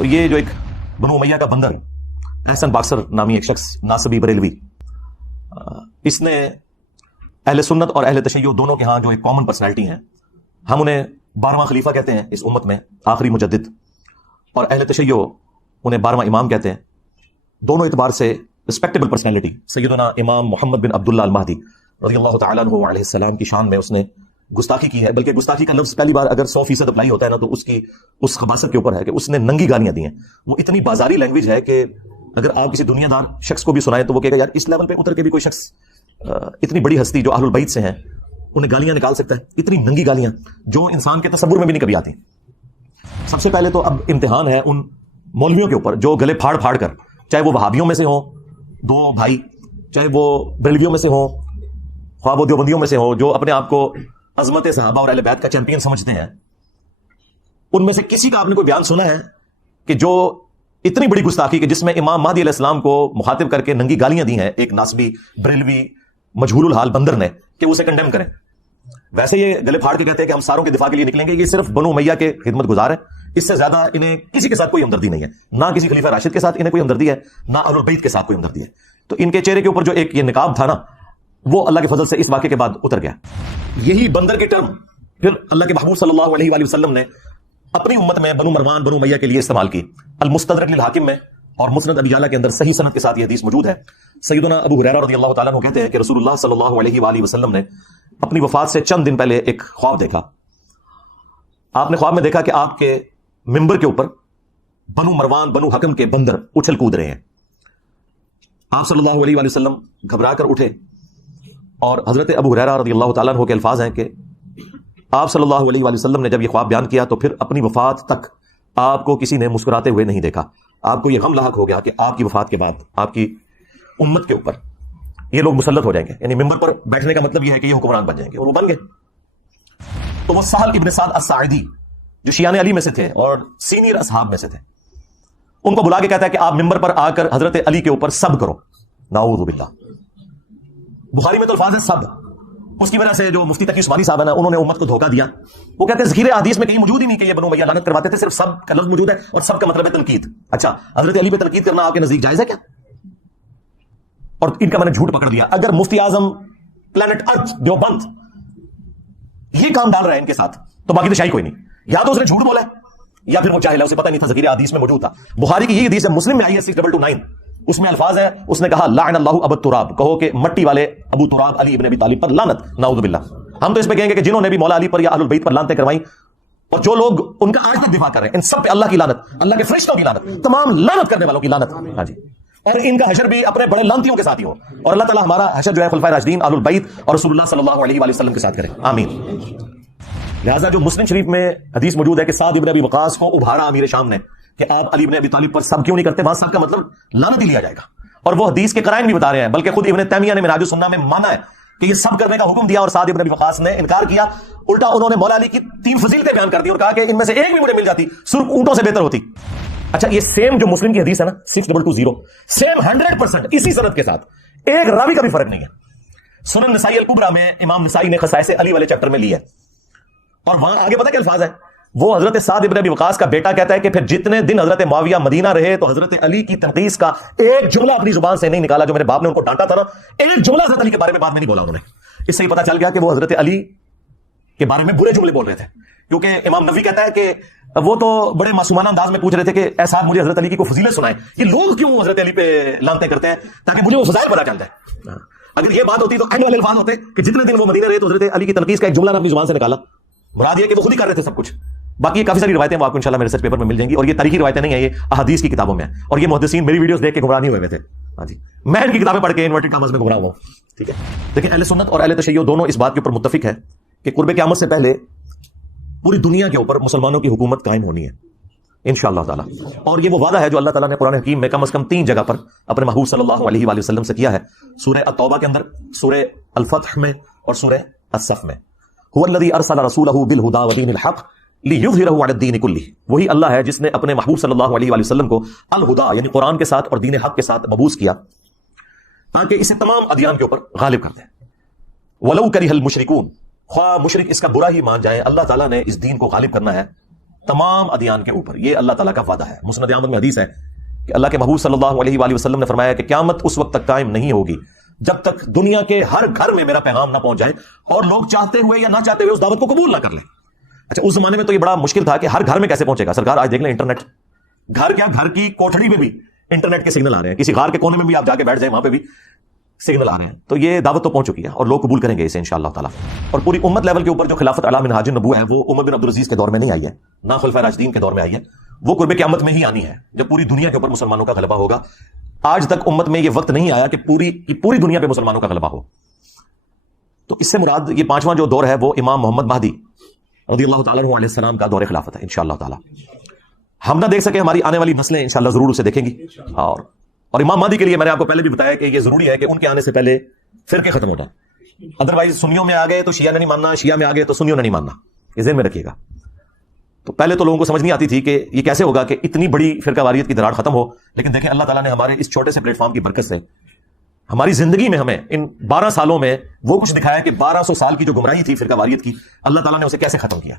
تو یہ جو ایک بنو امیہ کا بندر احسن باکسر نامی ایک شخص ناصبی بریلوی، اس نے اہل سنت اور اہل تشیع دونوں کے ہاں جو ایک کامن پرسنالٹی ہیں، ہم انہیں 12واں خلیفہ کہتے ہیں اس امت میں، آخری مجدد، اور اہل تشیع انہیں 12واں امام کہتے ہیں۔ دونوں اعتبار سے رسپیکٹیبل پرسنالٹی سیدنا امام محمد بن عبداللہ المہدی رضی اللہ تعالیٰ عنہ علیہ السلام کی شان میں اس نے گستاخی کی ہے، بلکہ گستاخی کا لفظ پہلی بار اگر 100% اپلائی ہوتا ہے نا تو اس کی اس خباثت کے اوپر ہے کہ اس نے ننگی گالیاں دی ہیں۔ وہ اتنی بازاری لینگویج ہے کہ اگر آپ کسی دنیا دار شخص کو بھی سنائیں تو وہ کہے گا یار اس لیول پہ اتر کے بھی کوئی شخص اتنی بڑی ہستی جو اہل البیت سے ہیں انہیں گالیاں نکال سکتا ہے، اتنی ننگی گالیاں جو انسان کے تصور میں بھی نہیں کبھی آتی۔ سب سے پہلے تو اب امتحان ہے ان مولویوں کے اوپر جو گلے پھاڑ پھاڑ کر، چاہے وہ وہابیوں میں سے ہوں دو بھائی، چاہے وہ بریلویوں میں سے ہوں، خواب و دیوبندیوں میں سے ہوں، جو اپنے آپ کو عظمت صحابہ اور اہل بیت کا چیمپئن سمجھتے ہیں، ان میں سے کسی کا آپ نے کوئی بیان سنا ہے کہ جو اتنی بڑی گستاخی کہ جس میں امام مہدی علیہ السلام کو مخاطب کر کے ننگی گالیاں دی ہیں ایک ناسبی بریلوی مجہول الحال بندر نے، کہ اسے کنڈیم کریں؟ ویسے یہ گلے پھاڑ کے کہتے ہیں کہ ہم ساروں کے دفاع کے لیے نکلیں گے، یہ صرف بنو امیہ کے خدمت گزار ہے، اس سے زیادہ انہیں کسی کے ساتھ کوئی ہمدردی نہیں ہے، نہ کسی خلیفہ راشد کے ساتھ انہیں کوئی ہمدردی ہے، نہ اہل البیت کے ساتھ کوئی ہمدردی ہے۔ تو ان کے چہرے کے اوپر جو ایک یہ نقاب تھا نا، وہ اللہ کے فضل سے اس واقعے کے بعد اتر گیا۔ یہی بندر کے ٹرم پھر اللہ کے محبوب صلی اللہ علیہ وآلہ وسلم نے اپنی امت میں بنو مروان بنو امیہ کے لیے استعمال کی۔ المستدرک للحاکم میں اور مسند ابی یعلا کے اندر صحیح سند کے ساتھ یہ حدیث موجود ہے۔ سیدنا ابو ہریرہ رضی اللہ تعالیٰ عنہ کہتے ہیں کہ رسول اللہ صلی اللہ علیہ وآلہ وسلم نے اپنی وفات سے چند دن پہلے ایک خواب دیکھا۔ آپ نے خواب میں دیکھا کہ آپ کے ممبر کے اوپر بنو مروان بنو حکم کے بندر اچھل کود رہے ہیں۔ آپ صلی اللہ علیہ وآلہ وسلم گھبرا کر اٹھے، اور حضرت ابو ہریرہ رضی اللہ تعالیٰ عنہ کے الفاظ ہیں کہ آپ صلی اللہ علیہ وآلہ وسلم نے جب یہ خواب بیان کیا تو پھر اپنی وفات تک آپ کو کسی نے مسکراتے ہوئے نہیں دیکھا۔ آپ کو یہ غم لاحق ہو گیا کہ آپ کی وفات کے بعد آپ کی امت کے اوپر یہ لوگ مسلط ہو جائیں گے، یعنی ممبر پر بیٹھنے کا مطلب یہ ہے کہ یہ حکمران بن جائیں گے، اور وہ بن گئے۔ تو وہ سہل ابن سعد الساعدی جو شیعان علی میں سے تھے اور سینئر اصحاب میں سے تھے، ان کو بلا کے کہتا ہے کہ آپ ممبر پر آ کر حضرت علی کے اوپر سب کرو۔ نعوذ باللہ، بخاری میں تو الفاظ ہے سب۔ اس کی وجہ سے جو مفتی تقی عثمانی صاحب ہیں انہوں نے امت کو دھوکہ دیا۔ وہ کہتے ہیں ذکر حدیث میں کہیں موجود ہی نہیں کہ یہ بنو امیہ لعنت کرواتے تھے، صرف سب کا لفظ موجود ہے اور سب کا مطلب ہے تنقید۔ اچھا، حضرت علی پہ تنقید کرنا آپ کے نزدیک جائز ہے کیا؟ اور ان کا میں نے جھوٹ پکڑ لیا۔ اگر مفتی اعظم پلانٹ ارتھ دیوبند یہ کام ڈال رہے ہیں ان کے ساتھ تو باقی تو شاہی کوئی نہیں، یا تو اس نے جھوٹ بولا ہے یا پھر وہ جاہل ہے، اسے پتہ نہیں تھا ذکر حدیث میں موجود تھا۔ بخاری کی یہ حدیث ہے، مسلم میں آئی ہے 6229، اس میں الفاظ ہے، اس نے کہا لعن اللہ ابو تراب، کہو کہ مٹی والے ابو تراب علی ابن ابی طالب پر لعنت، نعوذ باللہ۔ ہم تو اس پہ کہیں گے کہ جنہوں نے بھی مولا علی پر یا اہل البیت پر لعنتیں کروائیں اور جو لوگ ان کا آج تک دفاع کر رہے ہیں، ان سب پہ اللہ کی لعنت، اللہ کے فرشتوں کی لعنت، تمام لعنت کرنے والوں کی لعنت۔ ہاں جی، اور ان کا حشر بھی اپنے بڑے لعنتیوں کے ساتھ ہی ہو، اور اللہ تعالی ہمارا حشر جو ہے خلفائے راشدین اہل البیت اور رسول اللہ صلی اللہ علیہ وآلہ وسلم کے ساتھ کرے، آمین۔ لہٰذا جو مسلم شریف میں حدیث موجود ہے کہ سعد ابن ابی وقاص کو ابھارا امیر شام نے کہ آپ علی ابن ابی طالب پر سب کیوں نہیں کرتے، وہاں سب کا مطلب لعنت ہی لیا جائے گا، اور وہ حدیث کے قرائن بھی بتا رہے ہیں، بلکہ خود ابن تیمیہ نے منہاج السنہ میں مانا ہے کہ یہ سب کرنے کا حکم دیا، اور سعد ابن ابی وقاص نے انکار کیا۔ الٹا انہوں نے مولا علی کی 3 فضیلتیں بیان کر دی اور کہا کہ ان میں سے ایک بھی مجھے مل جاتی سرخ اونٹوں سے بہتر ہوتی۔ اچھا، یہ سیم جو مسلم کی حدیث ہے نا 6220، سیم 100% اسی سند کے ساتھ، ایک راوی کا بھی فرق نہیں ہے۔ سنن نسائی الکبریٰ میں امام نسائی نے خصائص علی والے چیپٹر میں لی ہے، اور وہاں آگے پتہ کیا الفاظ ہے؟ وہ حضرت سعد ابن ابی وقاص کا بیٹا کہتا ہے کہ پھر جتنے دن حضرت معاویہ مدینہ رہے تو حضرت علی کی تنقیص کا ایک جملہ اپنی زبان سے نہیں نکالا۔ جو میرے باپ نے ان کو ڈانٹا تھا نا، ایک جملہ حضرت علی کے بارے میں بعد میں نہیں بولا انہوں نے۔ اس سے ہی پتہ چل گیا کہ وہ حضرت علی کے بارے میں برے جملے بول رہے تھے، کیونکہ امام نووی کہتا ہے کہ وہ تو بڑے معصومانہ انداز میں پوچھ رہے تھے کہ اے صاحب مجھے حضرت علی کی کوئی فضیلت سنائیں، یہ لوگ کیوں حضرت علی پہ لعنتیں کرتے ہیں، تاکہ مجھے وہ فضائل پتہ چل جائے۔ اگر یہ بات ہوتی تو اینڈ والے الفاظ ہوتے کہ جتنے دن وہ مدینہ رہے تو حضرت علی کی تنقیص کا ایک جملہ نے اپنی زبان سے نکالا، مراد یہ کہ وہ خود ہی کر رہے تھے سب کچھ۔ باقی یہ کافی ساری روایتیں وہ آپ کو انشاءاللہ میرے ریسرچ پیپر میں مل جائیں گی، اور یہ تاریخی روایتیں نہیں ہیں، یہ احادیث کی کتابوں میں ہیں، اور یہ محدثین میری ویڈیوز دیکھ کے گمراہ نہیں ہوئے تھے۔ ہاں جی، میں ان کی کتابیں پڑھ کے انورٹڈ کامرز میں گمراہ ہوا ہوں، ٹھیک ہے۔ لیکن اہل سنت اور اہل تشیع دونوں اس بات کے اوپر متفق ہے کہ قرب قیامت سے پہلے پوری دنیا کے اوپر مسلمانوں کی حکومت قائم ہونی ہے انشاءاللہ تعالی، اور یہ وہ وعدہ ہے جو اللہ تعالیٰ نے قرآن حکیم میں کم از کم 3 جگہ پر اپنے محبوب صلی اللہ علیہ وآلہ وسلم سے کیا ہے، سورہ التوبہ کے اندر، سورہ الفتح میں، اور سورہ الصف میں۔ هو الذی ارسل رسولہ بالہدی ودین الحق لیظہرہ علی الدین کلہ، وہی اللہ ہے جس نے اپنے محبوب صلی اللہ علیہ وآلہ وسلم کو الہدا یعنی قرآن کے ساتھ اور دین حق کے ساتھ مبعوث کیا تاکہ اسے تمام ادیان کے اوپر غالب کر دیں۔ ولو کرہ المشرکون، خواہ مشرک اس کا برا ہی مان جائیں، اللہ تعالیٰ نے اس دین کو غالب کرنا ہے تمام ادیان کے اوپر. یہ اللہ تعالیٰ کا وعدہ ہے. مسند احمد میں حدیث ہے کہ اللہ کے محبوب صلی اللہ علیہ وآلہ وسلم نے فرمایا کہ قیامت اس وقت تک قائم نہیں ہوگی جب تک دنیا کے ہر گھر میں میرا پیغام نہ پہنچ جائے اور لوگ چاہتے ہوئے یا نہ چاہتے ہوئے اس دعوت کو قبول نہ کر لیں. اچھا اس زمانے میں تو یہ بڑا مشکل تھا کہ ہر گھر میں کیسے پہنچے گا. سرکار آج دیکھ لیں انٹرنیٹ, گھر کیا گھر کی کوٹھڑی میں بھی انٹرنیٹ کے سگنل آ رہے ہیں, کسی غار کے کونے میں بھی آپ جا کے بیٹھ جائیں وہاں پہ بھی سگنل آ رہے ہیں. تو یہ دعوت تو پہنچ چکی ہے اور لوگ قبول کریں گے اسے انشاءاللہ تعالیٰ. اور پوری امت لیول کے اوپر جو خلافت علی منہاج النبوہ ہے وہ عمر بن عبدالعزیز کے دور میں نہیں آئی ہے, نہ خلفائے راشدین کے دور میں آئی ہے, وہ قرب قیامت میں ہی آنی ہے جب پوری دنیا کے اوپر مسلمانوں کا غلبہ ہوگا. آج تک امت میں یہ وقت نہیں آیا کہ پوری دنیا پہ مسلمانوں کا غلبہ ہو. تو اس سے مراد یہ پانچواں جو دور ہے وہ امام محمد مہدی رضی اللہ تعالیٰ عنہ علیہ السلام کا دور خلافت ہے انشاءاللہ تعالیٰ. ہم نہ دیکھ سکے, ہماری آنے والی نسلیں انشاءاللہ ضرور اسے دیکھیں گی. اور امام مہدی کے لیے میں نے آپ کو پہلے بھی بتایا کہ یہ ضروری ہے کہ ان کے آنے سے پہلے فرقے ختم ہو جائیں. ادروائز سنیوں میں آ گئے تو شیعہ نے نہیں ماننا, شیعہ میں آ گئے تو سنیوں نے نہیں ماننا, یہ ذہن میں رکھیے گا. تو پہلے تو لوگوں کو سمجھ نہیں آتی تھی کہ یہ کیسے ہوگا کہ اتنی بڑی فرقہ واریت کی دراڑ ختم ہو. لیکن دیکھیں اللہ تعالیٰ نے ہمارے اس چھوٹے سے پلیٹ فارم کی برکت سے ہماری زندگی میں ہمیں ان 12 سالوں میں وہ کچھ دکھایا کہ 1200 سال کی جو گمراہی تھی فرقہ واریت کی, اللہ تعالیٰ نے اسے کیسے ختم کیا.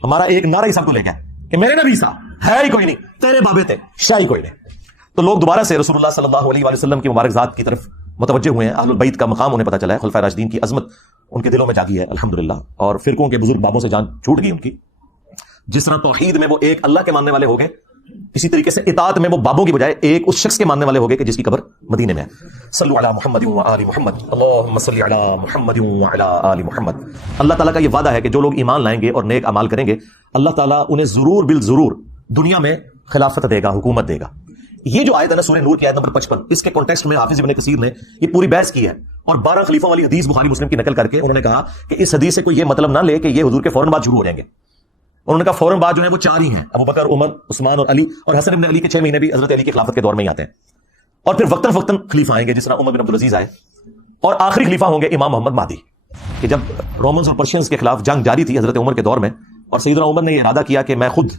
ہمارا ایک نعرہ ہی سب کو لے گیا کہ میرے نبی سا ہے ہی کوئی نہیں, تیرے بابے تھے شاہ ہی کوئی نہیں. تو لوگ دوبارہ سے رسول اللہ صلی اللہ علیہ وآلہ وسلم کی مبارک ذات کی طرف متوجہ ہوئے ہیں. اہل البیت کا مقام انہیں پتہ چلا ہے, خلفائے راشدین کی عظمت ان کے دلوں میں جاگی ہے الحمدللہ. اور فرقوں کے بزرگ بابوں سے جان چھوٹ گئی ان کی. جس طرح توحید میں وہ ایک اللہ کے ماننے والے ہو گئے, اسی طریقے سے اطاعت میں وہ بابوں کی بجائے ایک اس شخص کے ماننے والے ہو گئے کہ جس کی قبر مدینے میں ہے. صلو علی محمد و آل محمد, اللہم صلی علی محمد و علی آل محمد. اللہ تعالیٰ کا یہ وعدہ ہے کہ جو لوگ ایمان لائیں گے اور نیک اعمال کریں گے اللہ تعالیٰ انہیں ضرور بالضرور دنیا میں خلافت دے گا, حکومت دے گا. یہ جو آیت ہے نا سورہ نور کی آیت نمبر 55, اس کے کانٹیکسٹ میں حافظ ابن کثیر نے یہ پوری بحث کی ہے اور 12 خلیفوں والی حدیث بخاری مسلم کی نقل کر کے انہوں نے کہا کہ اس حدیث سے کوئی یہ مطلب نہ لے کہ یہ حضور کے فوراً بعد شروع ہو جائیں گے. انہوں نے کہا فوراً بعد جو ہے وہ 4 ہی ہیں, ابو بکر, عمر, عثمان اور علی, اور حسن ابن علی کے 6 مہینے بھی حضرت علی کی خلافت کے دور میں ہی آتے ہیں. اور پھر وقتاً فوقتاً خلیفہ آئیں گے جس طرح عمر بن عبدالعزیز آئے, اور آخری خلیفہ ہوں گے امام محمد مہدی. کہ جب رومنز اور پرشینز کے خلاف جنگ جاری تھی حضرت عمر کے دور میں اور سیدنا عمر نے یہ ارادہ کیا کہ میں خود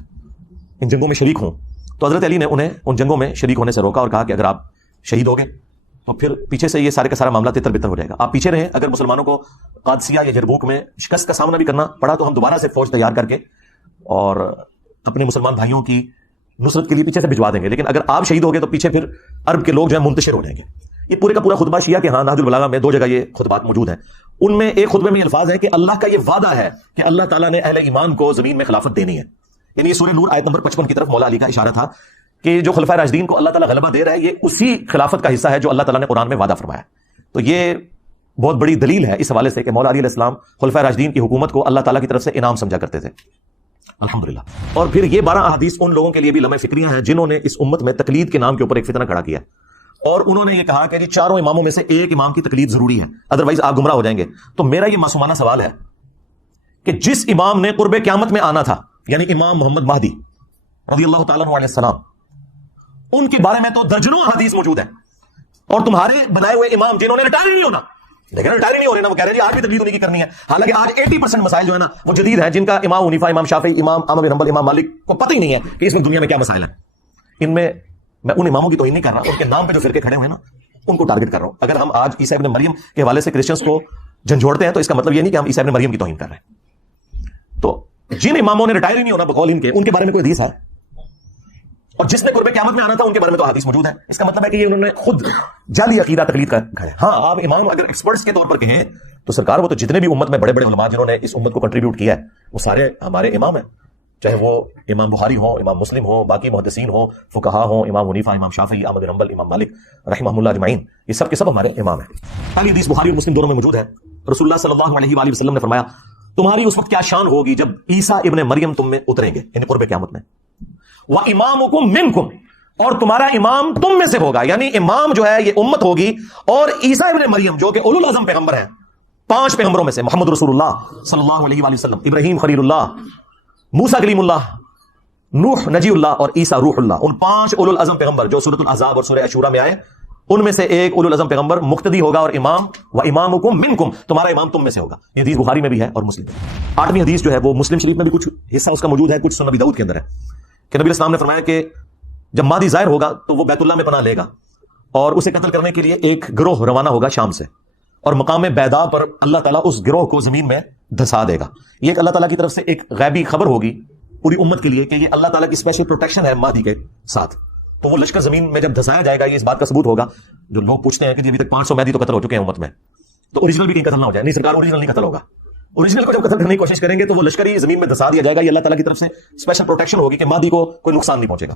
ان جنگوں میں شریک ہوں, تو حضرت علی نے انہیں ان جنگوں میں شریک ہونے سے روکا اور کہا کہ اگر آپ شہید ہو گئے تو پھر پیچھے سے یہ سارے کا سارا معاملہ تتر بتر ہو جائے گا. آپ پیچھے رہیں, اگر مسلمانوں کو قادسیہ یا جربوک میں شکست کا سامنا بھی کرنا پڑا تو ہم دوبارہ سے فوج تیار کر کے اور اپنے مسلمان بھائیوں کی نصرت کے لیے پیچھے سے بھجوا دیں گے. لیکن اگر آپ شہید ہو گئے تو پیچھے پھر عرب کے لوگ جو ہیں منتشر ہو جائیں گے. یہ پورے کا پورا خطبہ شیعہ کے ہاں نہج البلاغہ میں 2 جگہ یہ خطبات موجود ہیں. ان میں ایک خطبے میں یہ الفاظ ہے کہ اللہ کا یہ وعدہ ہے کہ اللہ تعالیٰ نے اہل ایمان کو زمین میں خلافت دینی ہے. یعنی یہ سورہ نور آیت نمبر 55 کی طرف مولا علی کا اشارہ تھا کہ جو خلفائے راشدین کو اللہ تعالیٰ غلبہ دے رہا ہے یہ اسی خلافت کا حصہ ہے جو اللہ تعالیٰ نے قرآن میں وعدہ فرمایا. تو یہ بہت بڑی دلیل ہے اس حوالے سے کہ مولا علی علیہ السلام خلفائے راشدین کی حکومت کو اللہ تعالیٰ کی طرف سے انعام سمجھا کرتے تھے الحمدللہ. اور پھر یہ 12 احادیث ان لوگوں کے لیے بھی لمحہ فکریاں ہیں جنہوں نے اس امت میں تقلید کے نام کے اوپر ایک فتنہ کھڑا کیا اور انہوں نے یہ کہا کہ 4 اماموں میں سے ایک امام کی تقلید ضروری ہے, ادروائز آپ گمراہ ہو جائیں گے. تو میرا یہ معصومانہ سوال ہے کہ جس امام نے قرب قیامت میں آنا تھا یعنی امام محمد مہدی رضی اللہ تعالیٰ عنہ علیہ السلام, ان کے بارے میں تو درجنوں حدیث موجود ہیں, اور تمہارے بنائے ہوئے امام جنہوں نے ریٹائر نہیں ہونا, لیکن ریٹائر نہیں ہو رہے نا, وہ کہہ رہے ہیں آج بھی تقلید انہیں کی کرنی ہے. حالانکہ آج 80% مسائل جو ہے نا وہ جدید ہیں جن کا امام حنیفہ, امام شافعی, امام احمد بن حنبل, امام مالک کو پتہ ہی نہیں ہے کہ اس وقت دنیا میں کیا مسائل ہیں. ان میں ان اماموں کی توہین نہیں کر رہا, ان کے نام پہ جو فرقے کھڑے ہوئے ہیں نا ان کو ٹارگٹ کر رہا ہوں. اگر ہم آج عیسیٰ ابن مریم کے حوالے سے کرسچنس کو جھنجھوڑتے ہیں تو اس کا مطلب یہ نہیں کہ ہم عیسیٰ ابن مریم کی توہین کر رہے ہیں. تو جن اماموں نے ریٹائر ہی نہیں ہونا بقول ان کے بارے میں کوئی حدیث ہے, اور جس نے قرب قیامت میں آنا تھا ان کے بارے میں تو حدیث موجود ہے. اس کا مطلب ہے کہ یہ انہوں نے خود جعلی عقیدہ تقلید کر گئے. ہاں آپ امام اگر ایکسپرٹس کے طور پر کہیں تو سرکار وہ تو جتنے بھی امت میں بڑے بڑے علماء جنہوں نے اس امت کو کنٹریبیوٹ کیا ہے وہ سارے ہمارے امام ہیں, چاہے وہ امام بخاری ہوں, امام مسلم ہوں, باقی محدثین ہوں, فقہا ہوں, امام حنیفہ, امام شافعی, احمد بن حنبل, امام مالک رحمہ اللہ اجمعین, یہ سب کے سب ہمارے امام ہیں. پہلی حدیث بخاری اور مسلم دونوں میں موجود ہے. رسول اللہ صلی اللہ علیہ وآلہ وسلم نے فرمایا تمہاری اس وقت کیا شان ہوگی جب عیسیٰ ابن مریم تم میں اتریں گے یعنی قرب قیامت میں, وَإِمَامُكُم مِّنكُم, اور تمہارا امام تم میں سے ہوگا. یعنی امام جو ہے یہ امت ہوگی, اور عیسیٰ ابن مریم جو کہ اولو العزم پیغمبر ہیں, 5 پیغمبروں میں سے, محمد رسول اللہ صلی اللہ علیہ وآلہ وسلم, ابراہیم خلیل اللہ, موسیٰ کلیم اللہ, نوح نجی اللہ, اور عیسیٰ روح اللہ, ان 5 اولو العزم پیغمبر جو سورۃ الاحزاب اور سورہ عاشوراء میں آئے ان میں سے ایک اولو العزم پیغمبر مقتدی ہوگا, اور امام وَإِمَامُكُم مِّنكُم, تمہارا امام تم میں سے ہوگا. یہ حدیث بخاری میں بھی ہے اور مسلم میں. 8ویں حدیث جو ہے وہ مسلم شریف میں بھی کچھ حصہ اس کا موجود ہے, کچھ سنن ابی داؤد کے اندر ہے کہ نبی اسلام نے فرمایا کہ جب مہدی ظاہر ہوگا تو وہ بیت اللہ میں پناہ لے گا اور اسے قتل کرنے کے لیے ایک گروہ روانہ ہوگا شام سے, اور مقام بیدا پر اللہ تعالیٰ اس گروہ کو زمین میں دھسا دے گا. یہ ایک اللہ تعالیٰ کی طرف سے ایک غیبی خبر ہوگی پوری امت کے لیے کہ یہ اللہ تعالیٰ کی اسپیشل پروٹیکشن ہے مہدی کے ساتھ. تو وہ لشکر زمین میں جب دھسایا جائے گا یہ اس بات کا ثبوت ہوگا. جو لوگ پوچھتے ہیں کہ ابھی تک 500 مہدی تو قتل ہو چکے ہیں امت میں, تو اوریجنل بھی کہیں قتل نہ ہو جائے. نہیں سرکار, اوریجنل نہیں قتل ہوگا. اوریجنل کو جب قتل کرنے کی کوشش کریں گے تو وہ لشکر ہی زمین میں دھسا دیا جائے گا. یہ اللہ تعالیٰ کی طرف سے اسپیشل پروٹیکشن ہوگی کہ مہدی کو کوئی نقصان نہیں پہنچے گا.